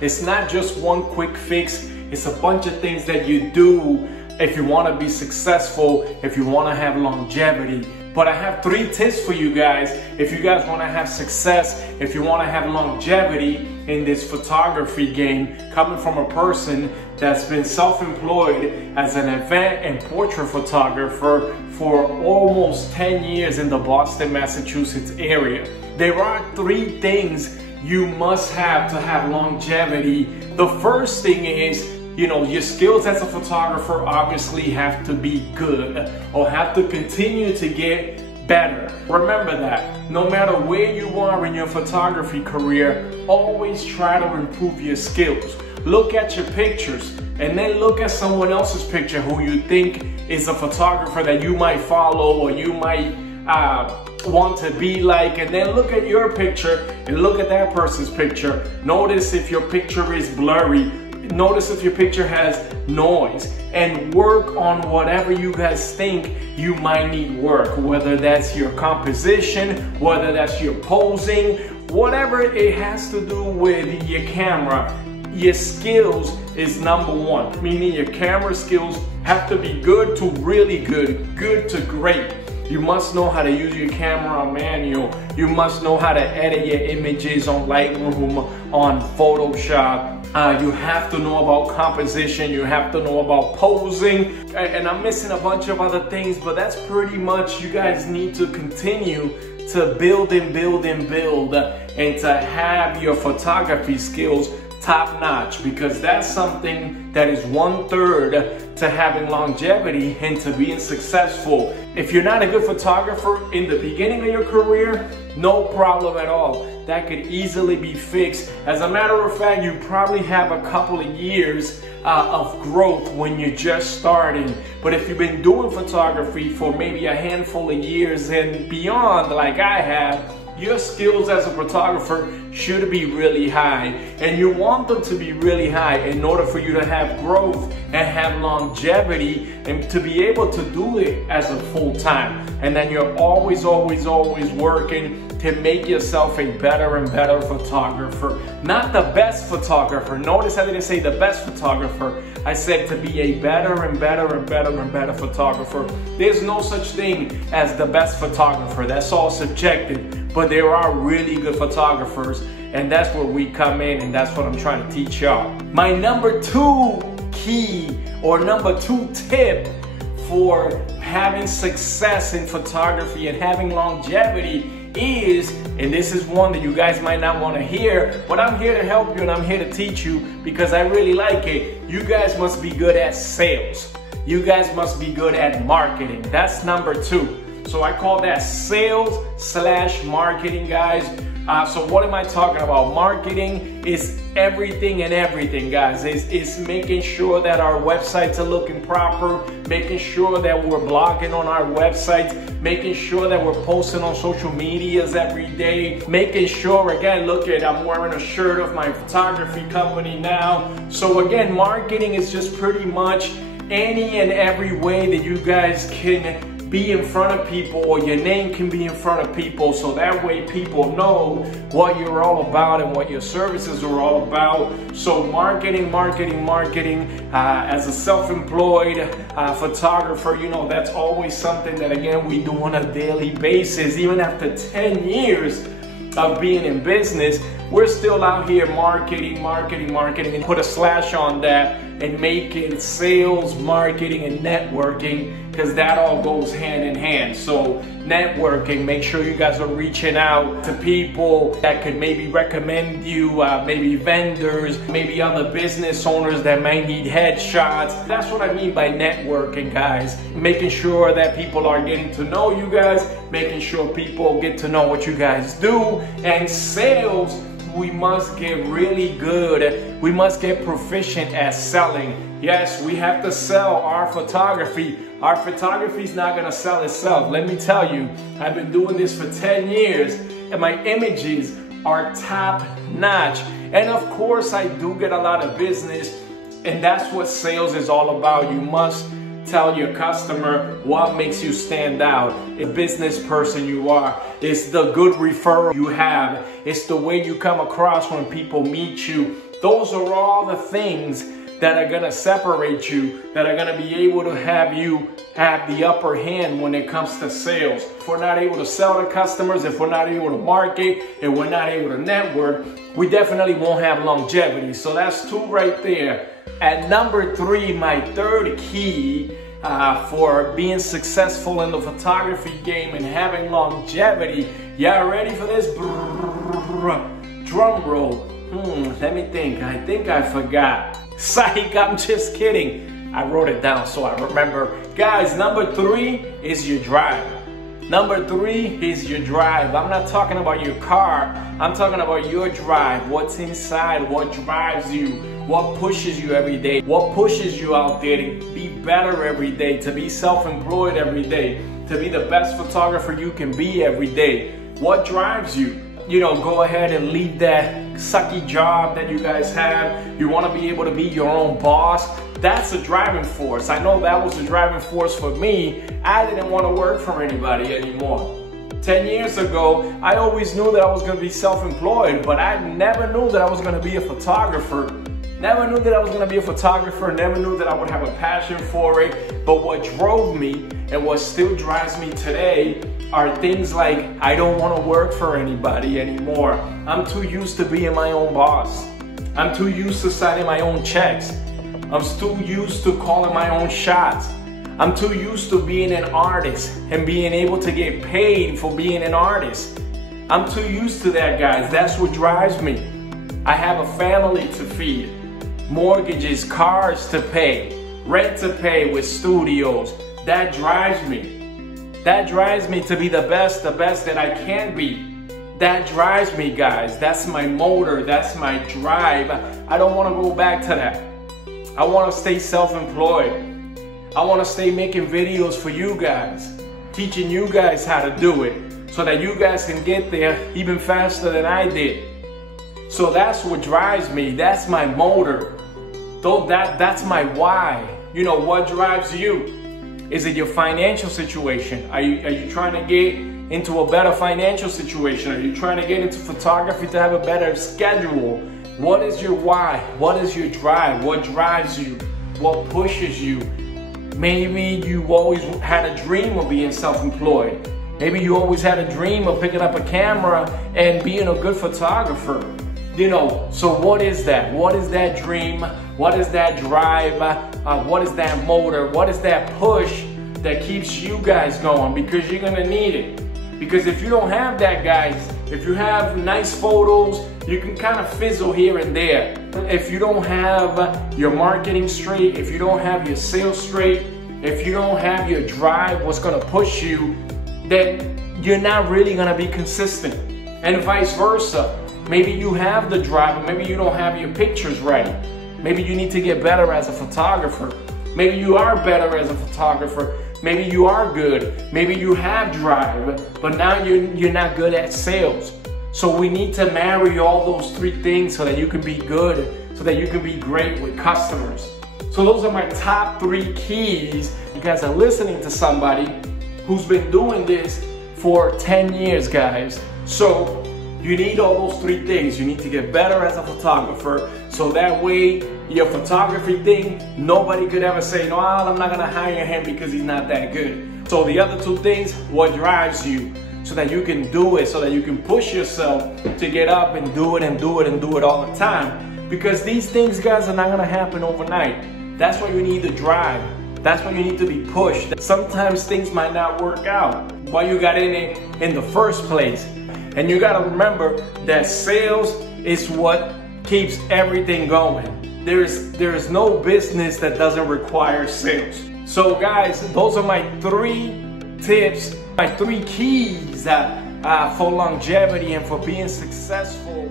it's not just one quick fix. It's a bunch of things that you do if you want to be successful, if you want to have longevity. But I have 3 tips for you guys if you guys want to have success, if you want to have longevity in this photography game, coming from a person that's been self-employed as an event and portrait photographer for almost 10 years in the Boston, Massachusetts area. There are 3 things you must have to have longevity. The first thing is, you know, your skills as a photographer obviously have to be good or have to continue to get better. Remember that. No matter where you are in your photography career, always try to improve your skills. Look at your pictures and then look at someone else's picture who you think is a photographer that you might follow or you might want to be like, and then look at your picture and look at that person's picture. Notice if your picture is blurry. Notice if your picture has noise, and work on whatever you guys think you might need work, whether that's your composition, whether that's your posing, whatever it has to do with your camera. Your skills is number 1, meaning your camera skills have to be good to really good, good to great. You must know how to use your camera on manual. You must know how to edit your images on Lightroom, on Photoshop. You have to know about composition. You have to know about posing. And I'm missing a bunch of other things, but that's pretty much, you guys need to continue to build and build and build and to have your photography skills top notch, because that's something that is 1/3 to having longevity and to being successful. If you're not a good photographer in the beginning of your career, no problem at all. That could easily be fixed. As a matter of fact, you probably have a couple of years of growth when you're just starting. But if you've been doing photography for maybe a handful of years and beyond, like I have, your skills as a photographer should be really high, and you want them to be really high in order for you to have growth and have longevity and to be able to do it as a full-time. And then you're always working to make yourself a better and better photographer. Not the best photographer. Notice I didn't say the best photographer. I said to be a better and better and better and better photographer. There's no such thing as the best photographer. That's all subjective. But there are really good photographers, and that's where we come in, and that's what I'm trying to teach y'all. My number 2 key or number 2 tip for having success in photography and having longevity is, and this is one that you guys might not want to hear, but I'm here to help you and I'm here to teach you because I really like it. You guys must be good at sales. You guys must be good at marketing. That's number 2. So I call that sales/marketing, guys. So what am I talking about? Marketing is everything and everything, guys. It's making sure that our websites are looking proper, making sure that we're blogging on our websites, making sure that we're posting on social medias every day, making sure, again, look at, I'm wearing a shirt of my photography company now. So again, marketing is just pretty much any and every way that you guys can be in front of people, or your name can be in front of people, so that way people know what you're all about and what your services are all about. So marketing. As a self-employed photographer, you know, that's always something that, again, we do on a daily basis. Even after 10 years of being in business, we're still out here marketing, and put a slash on that and make it sales, marketing, and networking, because that all goes hand in hand. So networking, make sure you guys are reaching out to people that could maybe recommend you, maybe vendors, maybe other business owners that might need headshots. That's what I mean by networking, guys. Making sure that people are getting to know you guys, making sure people get to know what you guys do. And sales, we must get really good. We must get proficient at selling. Yes, we have to sell our photography. Our photography is not gonna sell itself. Let me tell you, I've been doing this for 10 years and my images are top notch. And of course, I do get a lot of business, and that's what sales is all about. You must tell your customer what makes you stand out. A business person you are. It's the good referral you have. It's the way you come across when people meet you. Those are all the things that are gonna separate you, that are gonna be able to have you have the upper hand when it comes to sales. If we're not able to sell to customers, if we're not able to market, if we're not able to network, we definitely won't have longevity. So that's 2 right there. At number 3, my third key for being successful in the photography game and having longevity. Y'all ready for this? Drum roll. Let me think. I think I forgot. Psych, I'm just kidding. I wrote it down so I remember. Guys, number 3 is your drive. Number 3 is your drive. I'm not talking about your car. I'm talking about your drive. What's inside? What drives you? What pushes you every day? What pushes you out there to be better every day? To be self-employed every day? To be the best photographer you can be every day? What drives you? You know, go ahead and leave that sucky job that you guys have. You want to be able to be your own boss. That's a driving force. I know that was a driving force for me. I didn't want to work for anybody anymore. 10 years ago, I always knew that I was going to be self-employed, but I never knew that I was going to be a photographer. Never knew that I was going to be a photographer. Never knew that I would have a passion for it. But what drove me and what still drives me today are things like I don't want to work for anybody anymore. I'm too used to being my own boss. I'm too used to signing my own checks. I'm too used to calling my own shots. I'm too used to being an artist and being able to get paid for being an artist. I'm too used to that, guys. That's what drives me. I have a family to feed, mortgages, cars to pay, rent to pay with studios. That drives me. That drives me to be the best that I can be. That drives me, guys. That's my motor. That's my drive. I don't want to go back to that. I want to stay self-employed. I want to stay making videos for you guys, teaching you guys how to do it so that you guys can get there even faster than I did. So that's what drives me. That's my motor. That's my why. You know, what drives you? Is it your financial situation? Are you trying to get into a better financial situation? Are you trying to get into photography to have a better schedule? What is your why? What is your drive? What drives you? What pushes you? Maybe you always had a dream of being self-employed. Maybe you always had a dream of picking up a camera and being a good photographer. You know, so what is that? What is that dream? What is that drive? What is that motor? What is that push that keeps you guys going? Because you're gonna need it. Because if you don't have that, guys, if you have nice photos, you can kind of fizzle here and there. If you don't have your marketing straight, if you don't have your sales straight, if you don't have your drive, what's gonna push you, then you're not really gonna be consistent. And vice versa. Maybe you have the drive, but maybe you don't have your pictures right. Maybe you need to get better as a photographer. Maybe you are better as a photographer. Maybe you are good. Maybe you have drive, but now you're not good at sales. So we need to marry all those 3 things so that you can be good, so that you can be great with customers. So those are my top 3 keys. You guys are listening to somebody who's been doing this for 10 years, guys. So you need all those 3 things. You need to get better as a photographer, so that way your photography thing, nobody could ever say, no, I'm not gonna hire him because he's not that good. So the other 2 things, what drives you, so that you can do it, so that you can push yourself to get up and do it and do it and do it all the time. Because these things, guys, are not gonna happen overnight. That's why you need the drive. That's why you need to be pushed. Sometimes things might not work out while you got in it in the first place. And you gotta remember that sales is what keeps everything going. There is no business that doesn't require sales. So guys, those are my 3 tips, my 3 keys for longevity and for being successful.